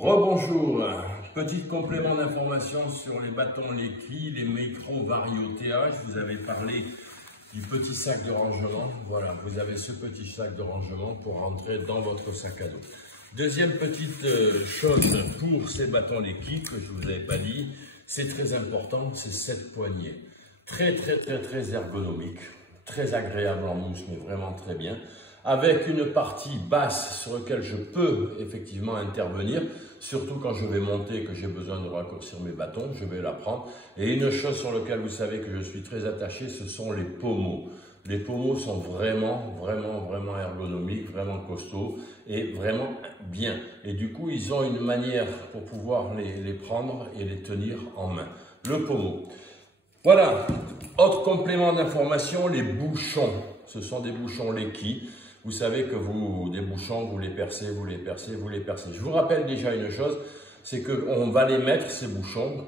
Rebonjour, petit complément d'information sur les bâtons Leki, les micro vario TH. Vous avez parlé du petit sac de rangement. Voilà, vous avez ce petit sac de rangement pour rentrer dans votre sac à dos. Deuxième petite chose pour ces bâtons Leki que je ne vous avais pas dit, c'est très important, c'est cette poignée. Très ergonomique, très agréable en mousse, mais vraiment très bien. Avec une partie basse sur laquelle je peux effectivement intervenir, surtout quand je vais monter, que j'ai besoin de raccourcir mes bâtons, je vais la prendre. Et une chose sur laquelle vous savez que je suis très attaché, ce sont les pommeaux. Les pommeaux sont vraiment ergonomiques, vraiment costauds et vraiment bien. Et du coup, ils ont une manière pour pouvoir les prendre et les tenir en main. Le pommeau. Voilà, autre complément d'information, les bouchons. Ce sont des bouchons Leki. Vous savez que des bouchons, vous les percez. Je vous rappelle déjà une chose, c'est qu'on va les mettre, ces bouchons,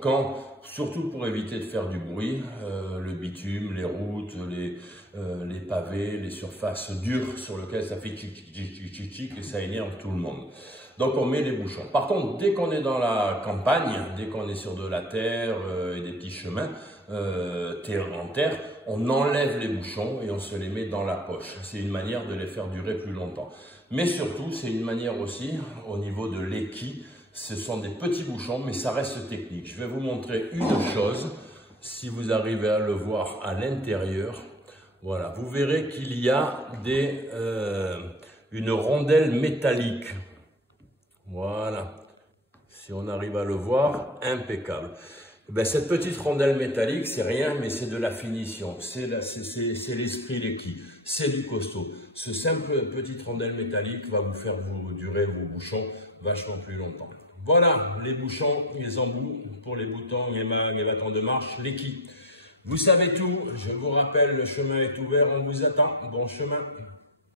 surtout pour éviter de faire du bruit, le bitume, les routes, les pavés, les surfaces dures sur lesquelles ça fait tchic et ça énerve tout le monde. Donc on met les bouchons. Par contre, dès qu'on est dans la campagne, dès qu'on est sur de la terre et des petits chemins en terre, on enlève les bouchons et on se les met dans la poche. C'est une manière de les faire durer plus longtemps. Mais surtout, c'est une manière aussi, au niveau de Leki, ce sont des petits bouchons, mais ça reste technique. Je vais vous montrer une chose, si vous arrivez à le voir à l'intérieur. Voilà, vous verrez qu'il y a une rondelle métallique. Voilà, si on arrive à le voir, impeccable. Ben, cette petite rondelle métallique, c'est rien, mais c'est de la finition. C'est l'esprit Leki, c'est du costaud. Ce simple petite rondelle métallique va vous faire durer vos bouchons vachement plus longtemps. Voilà, les bouchons, les embouts pour les boutons, les bâtons de marche, Leki. Vous savez tout, je vous rappelle, le chemin est ouvert, on vous attend. Bon chemin.